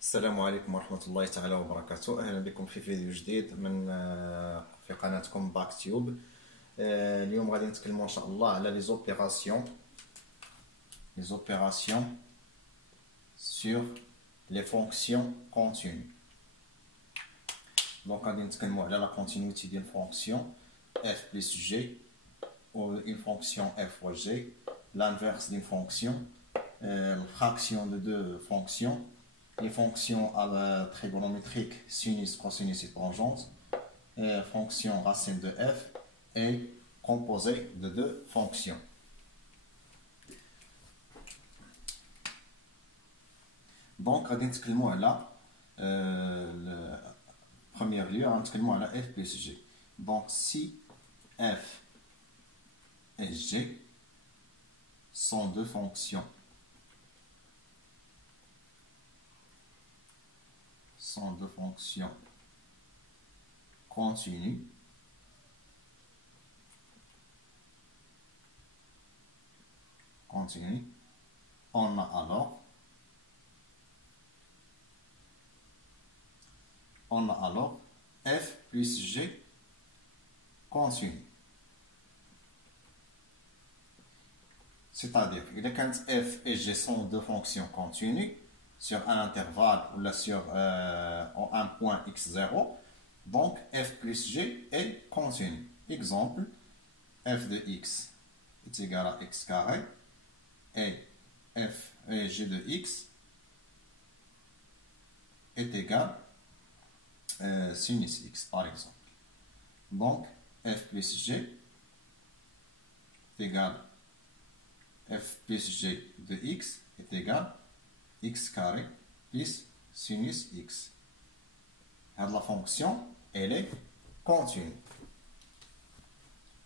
السلام عليكم ورحمة الله تعالى وبركاته. أهلا بكم في فيديو جديد من في قناتكم باك تيوب. اليوم غادي نتكلموا إن شاء الله على les opérations sur les fonctions continues. Donc غادي نتكلموا على la continuité d'une fonction f plus g ou une fonction f fois g, l'inverse d'une fonction, la fraction de deux fonctions, les fonctions trigonométriques sinus, cosinus et tangente, fonction racine de f et composé de deux fonctions. Donc, غادي نتكلموا على première lieu, نتكلموا على f plus g. Donc, si f et g sont deux fonctions continues, on a alors f plus g continu. C'est-à-dire, quand f et g sont deux fonctions continues sur un intervalle ou sur un point x0, donc f plus g est continu. Exemple, f de x est égal à x carré et f et g de x est égal à sinus x, par exemple. Donc, f plus g est égal à f plus g de x est égal à x carré plus sinus x. La fonction, elle est continue.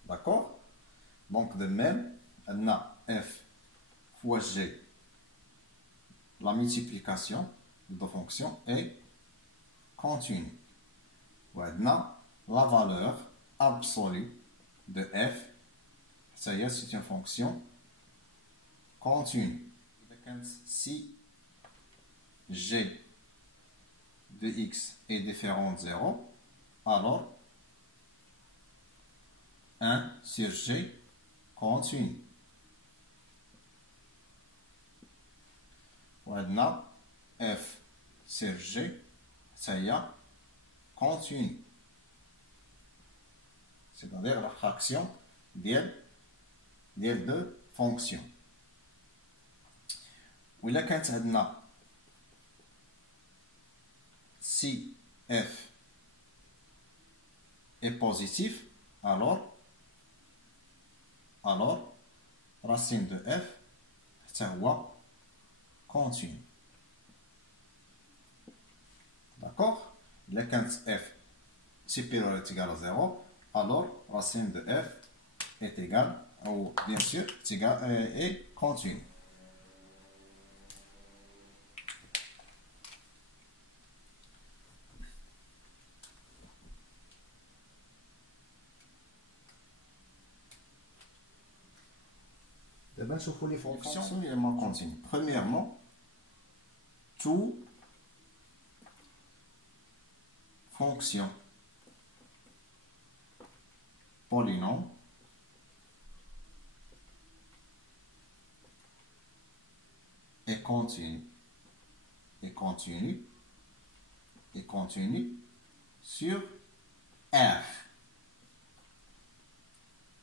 D'accord? Donc, de même, on a f fois g, la multiplication de deux fonctions est continue. On a la valeur absolue de f, c'est-à-dire c'est une fonction continue. Si g de x est différent de 0, alors 1 sur g continue. On a f sur g, c'est-à-dire continue. C'est-à-dire la fraction des deux fonctions. وإلا كانت عندنا si f est positif, alors racine de f حتى هو continue. D'accord? إلا كانت f supérieure est égale à 0, alors racine de f est égale, ou bien sûr, est continue. D'abord, je les fonctions éléments continus. Premièrement, tout fonction polynôme est continue sur R.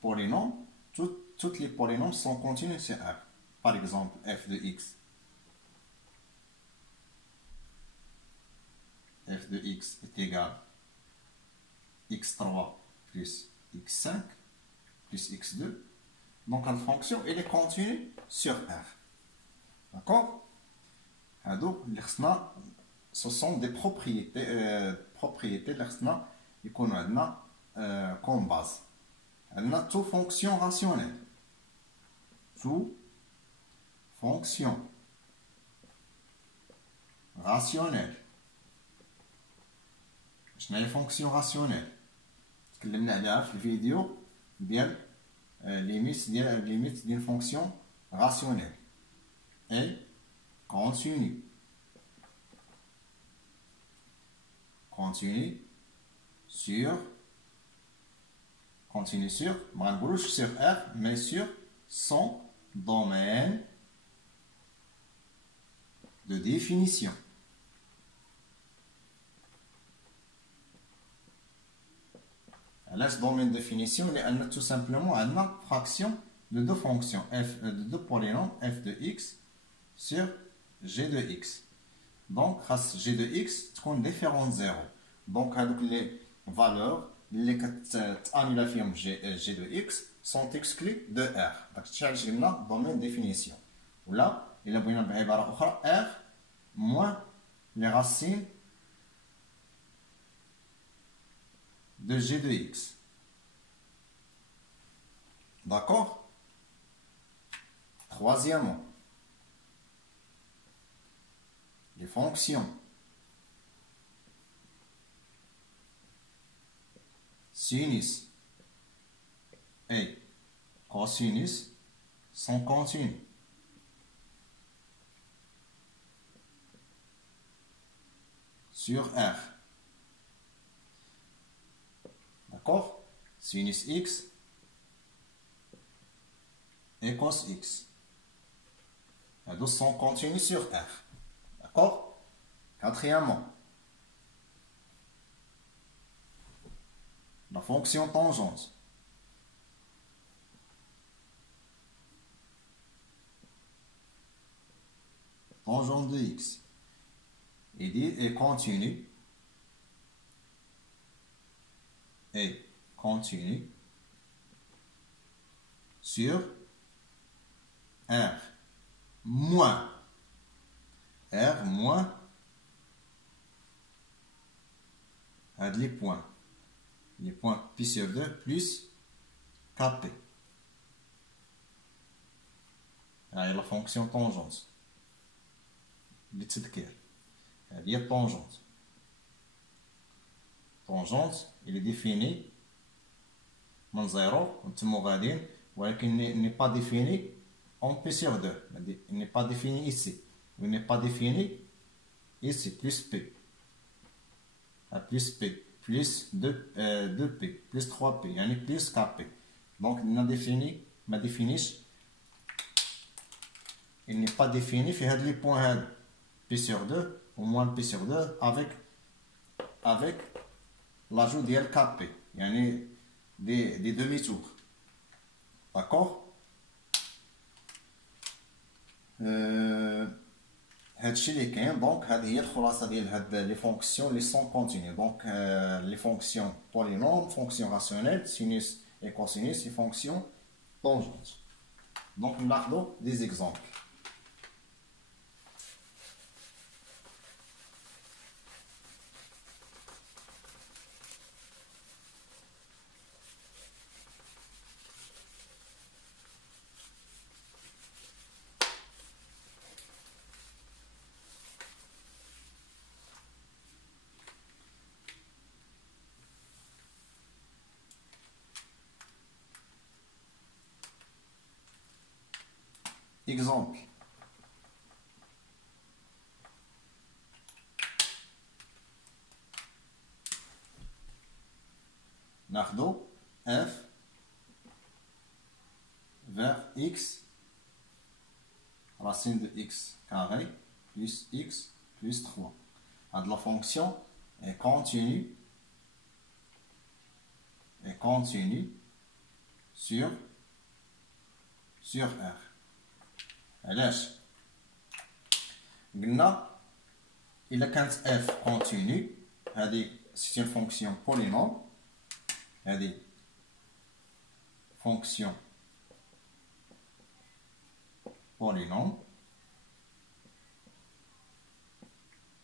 Polynôme, toutes les polynômes sont continus sur R. Par exemple, f de x. f de x est égal à x3 plus x5 plus x2. Donc la fonction elle est continue sur R. D'accord? Ce sont des propriétés comme base. On a toute fonction rationnelle. Toute fonction rationnelle. Je n'ai fonction rationnelle. تكلمنا عليها في الفيديو ديال ليميت d'une fonction rationnelle et continue. continue sur, ما غنقولوش sur R, mais sur son domaine de définition. علاش domaine de définition؟ لأن tout simplement عندنا fraction de deux fonctions f de deux polynômes f de x sur g de x. Donc g de x تكون différent de 0. Donc هذوك les valeurs اللي كتانيلا فيهم g de x sont exclues de R. داك الشيء علاش قلنا domaine définition. ولا إلا بغينا بعبارة أخرى R moins les racines de g de x. D'accord? Troisièmement, les fonctions sinus et cosinus sont continues sur R. D'accord? Sinus x et cos x. Les deux sont continus sur R. D'accord? Quatrièmement, la fonction tangente. Tangente de x est continue sur R moins les points pi sur 2 plus kp. هاي la fonction tangente للتذكير. هذه هي tangente. Tangente il est défini من 0 نتمو غاديين ولكن n'est pas défini en p sur 2. Il n'est pas défini ici. Il n'est pas défini ici plus p. Plus p plus 2p plus 3p يعني plus kp. Donc il ما définisse il n'est pas défini في هاد les points هاد p sur 2 au moins p sur 2 avec l'ajout ديال kp يعني des demi-tours. D'accord? هادشي اللي كاين. دونك هذه هي الخلاصه ديال هاد لي فونكسيون لي سون كونتينيو. دونك لي فونكسيون بولينوم فونكسيون راسيونيل سينوس et cosinus et fonctions tangentes. Donc nous avons des exemples. Exemple. ناخدو f vers x racine de x carré plus x plus 3. La fonction est continue sur R. علاش قلنا إلا كانت f continue هذه c'est une fonction polynôme هذه fonction polynôme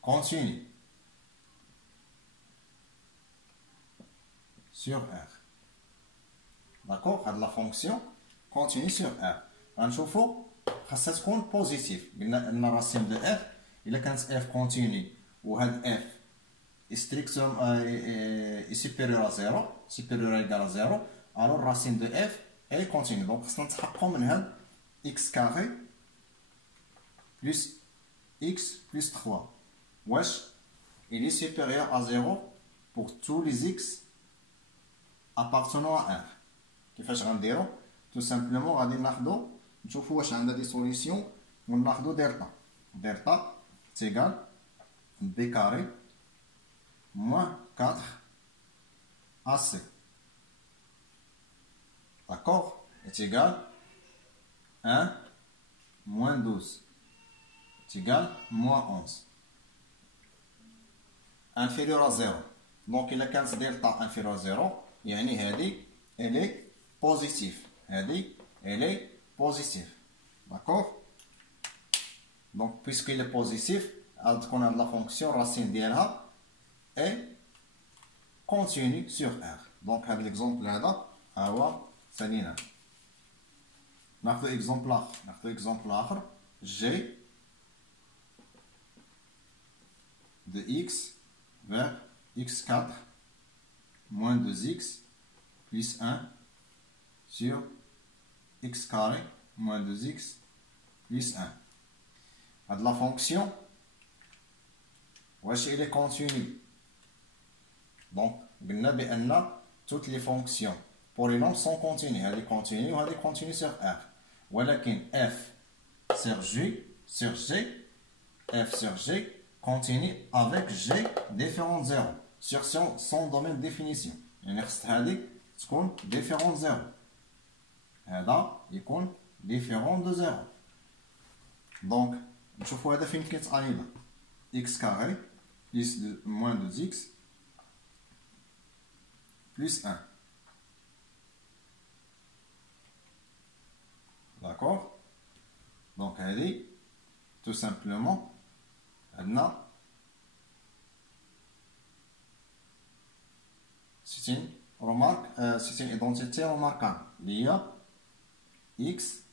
continue sur R. D'accord? هذه la fonction continue sur R. غنشوفو خاصها تكون بوزيتيف. قلنا ان راسين دو اف الا كانت اف كونتيني وهاد اف ستريكتوم سوبيريور ا زيرو سوبيريور ايكال زيرو الو راسين دو اف اي كونتيني. دونك خاصنا نتحققوا من هاد اكس كاري بلس اكس بلس 3 واش il est supérieur à 0 pour tous les x appartenant à R. كيفاش غنديرو؟ tout simplement غادي ناخدو نشوفو واش عندنا دي سوليسيون وناخدو دلتا تيغال b carré moins 4 AC. D'accord? Est égal 1 moins 12 est égal moins 11. Inférieur à 0. Donc il a 15 delta inférieur à 0. يعني هذه elle est positive. هذه elle est positive. D'accord? Donc puisqu'il est positif, on a la fonction racine ديالها est continue sur R. Donc هذا l'exemple هذا هو ثانينا. ناخذ exemple آخر G de x vers x4 moins 2x plus 1 sur x carré moins 2x plus 1. هذه la fonction واش il est continu. Donc قلنا بأن toutes les fonctions polynômes sont continues. هذه continue وهذه continue sur R. ولكن f sur G f sur G continue avec G différent 0 sur son domaine de définition. يعني خص هذه تكون différent 0. هذا يكون différent de 0. Donc نشوفوا هذا فين كيتقالينا x carré plus de moins 2x plus 1. D'accord? Donc, elle est tout simplement, c'est une remarque, c'est une identité remarquable. Il y a x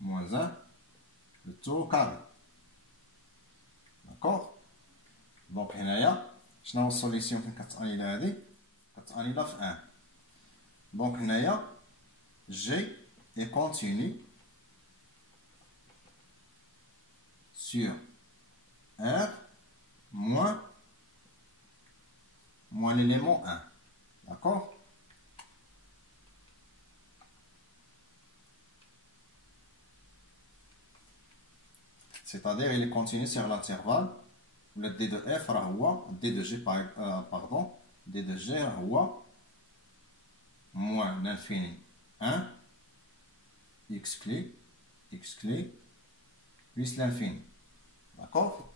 moins 1, le tout au carré. D'accord? Donc, il y a une solution qui est 1. Donc, il y a G et continue sur R moins l'élément 1. D'accord? C'est-à-dire il continue sur l'intervalle. Le D de F راه D de G pardon, D de G هو moins l'infini 1 x clé plus l'infini. D'accord?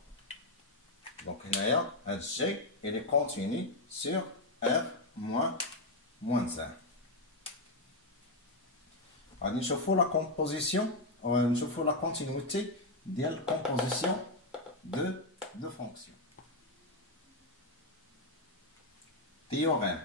Donc là, G il est continu sur R moins 1. غادي نشوفوا la composition, نشوفوا la continuité ديال la composition de fonctions. Théorème.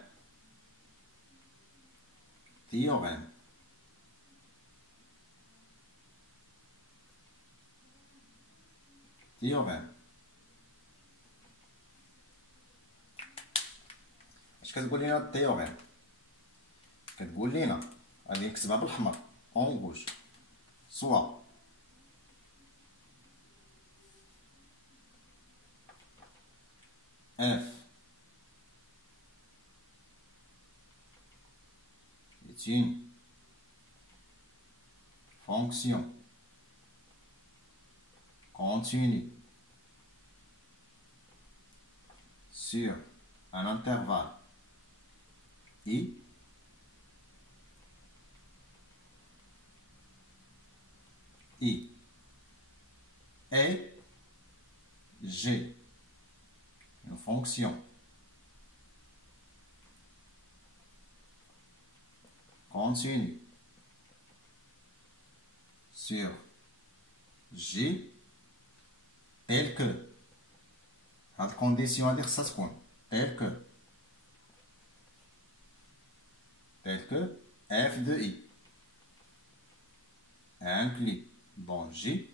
اش كتقول لنا التيوريم؟ كتقول لنا غادي نكتبها بالاحمر اون غوش سوا f est une fonction continue sur un intervalle I et G, une fonction continue sur J telle que la condition à dire ça se compte telle que f de I inclut dans J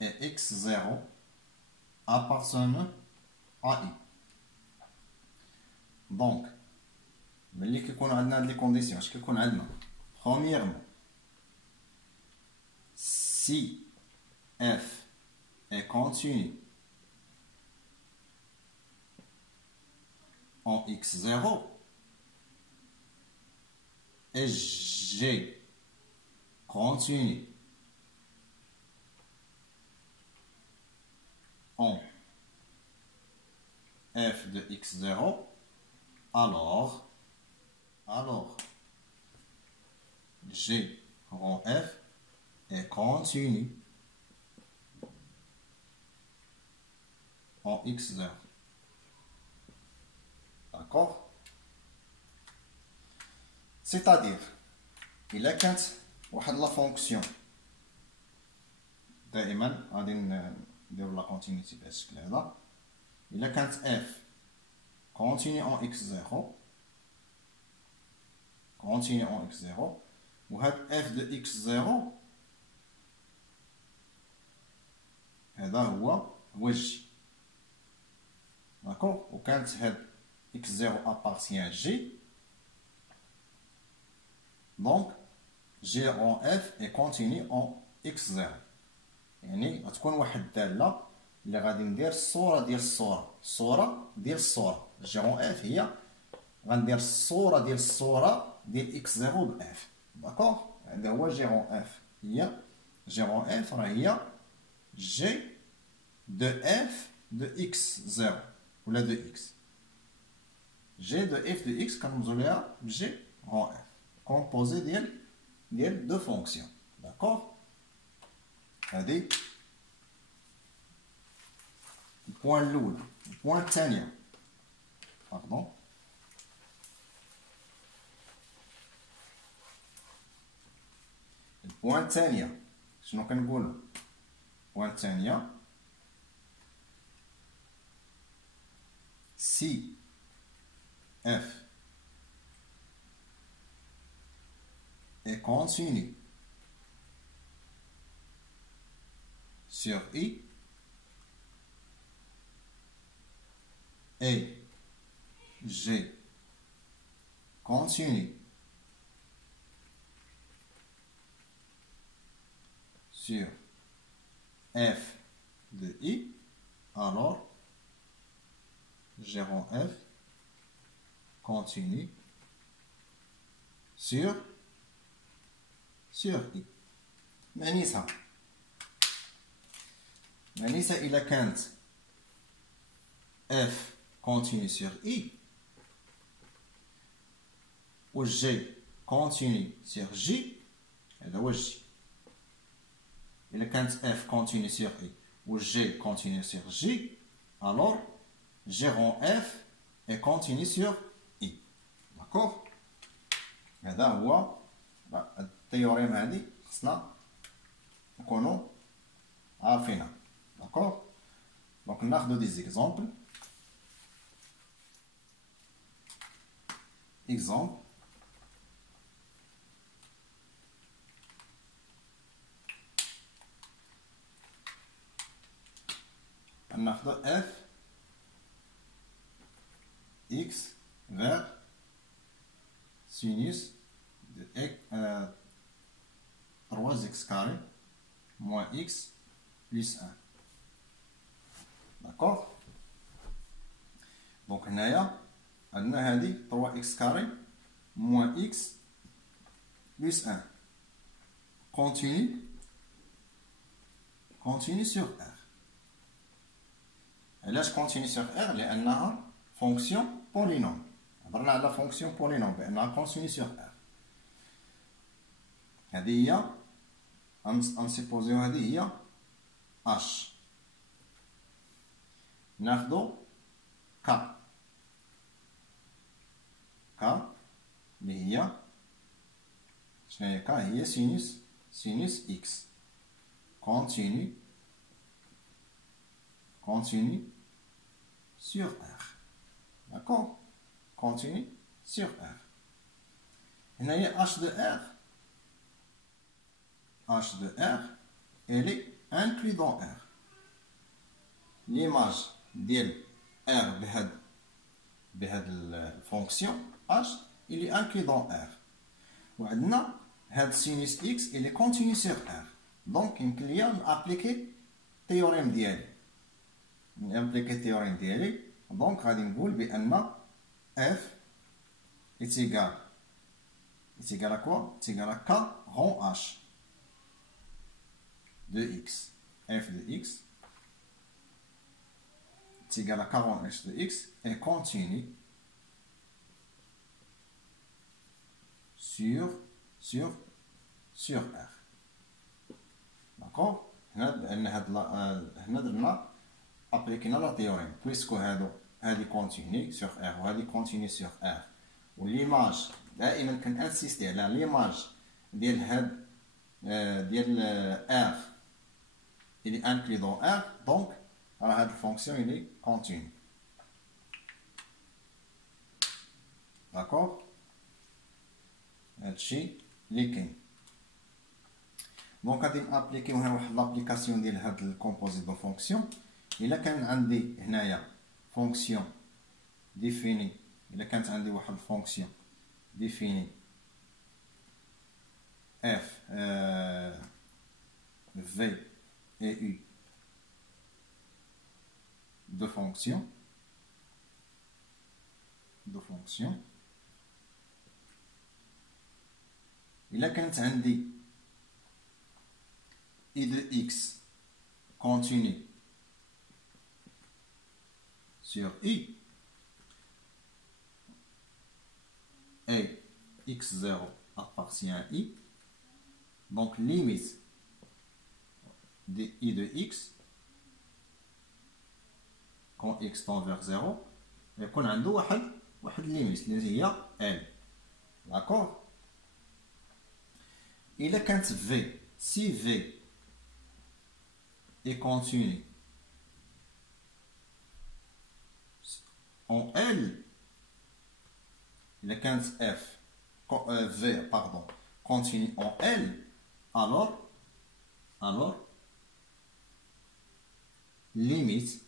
et x0 appartenant à I. Donc, ملي كيكون عندنا هاد لي كونديسيون اش كيكون عندنا؟ premièrement si f est continu en x0 et G continue en f de x0, alors G rond f est continu en x0. D'accord? C'est-à-dire, il a كانت واحد لا فونكسيون دائما غادي نديرو لا كونتينيتي بهذا الشكل هذا. إلا كانت f continue en x0 وهاد f de x0 هذا هو g. داكوغ؟ وكانت هاد x0 appartient g. Donc g en f est continue en x0. يعني غتكون واحد الدالة اللي غادي ندير الصورة ديال الصورة جي اون اف هي غندير الصورة ديال x0 ب f. داكوغ؟ هذا هو جي اون اف. هي جي اون اف راه هي جي دو اف دو x0 ولا دو x. جي دو اف دو x كنرمزو ليها بجي اون اف composé ديال دو فونكسيون. داكوغ؟ هادي البوان الاولى. البوان الثانيه باردون البوان الثانيه شنو كنقولوا؟ البوان الثانيه سي اف est continue sur I et G continue sur f de I, alors G rond f continue sur I. معنيتها إلا كانت f continue sur I و G continue sur J هذا هو J. إلا كانت f continue sur I و G continue sur J alors G rond f est continue sur I. d'accord. هذا هو التيوريم هذه خصنا نكونو عارفينها. داكوغ. دونك ناخدو دي زيكزامبل. اكزامبل ناخدو اف اكس vers sinus de 3x carré moins x plus 1. D'accord. Donc هنايا عندنا هذه 3x carré moins x plus 1 continue sur R. علاش continue sur R؟ لأنها fonction polynôme. هضرنا على fonction polynôme بأنها continue sur R. هذه هي انسيبوزيو هذه هي اش. ناخدو ك اللي هي شنو هي ك؟ هي سينوس اكس continue sur R. d'accord. continue sur R. هنايا h de R elle est inclus dans R. L'image de R بهاد الفونكسيون h il est inclus dans R. وعندنا هاد sinus x il est continu sur R. donc يمكن ليا نابليكي التيوريم ديالي. donc غادي نقول بأن f est égal à quoi? C'est égal à k rond h de x. F de x est égal à k rond h de x et continue sur R. D'accord? هنا درنا appliquer la théorème puisque هذه continue sur R وهذه continue sur R والليماج دائما كنأنسيستي على ليماج ديال هاد ديال R il est inclus dans R donc راه هاد الفونكسيون il est continue. d'accord هادشي اللي كاين. دونك غادي نابليكيو هنا واحد لابليكاسيون ديال هاد الكومبوزيت دو فونكسيون. الا كان عندي هنايا فونكسيون ديفيني، الا كانت عندي واحد الفونكسيون ديفيني اف في اي يو دو فونكسيون الا كانت عندي i de x continue sur i et x0 appartient à i, donc limite de i de x quand x tend vers 0 يكون عنده واحد limite اللي هي l. d'accord. إلا كانت v si v est continue en L, il quand f v pardon continue en L, alors limite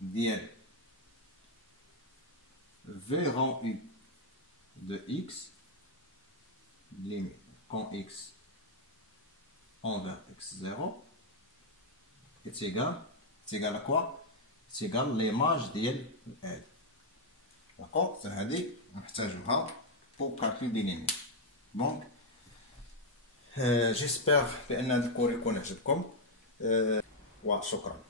d'l v rang u de x, limite quand x envers x0 est égal à quoi? C'est égal à l'image ديال L. d'accord. هذه نحتاجوها pour calcul des limites. donc j'espère بأن هذا الكور يكون عجبكم وشكرا.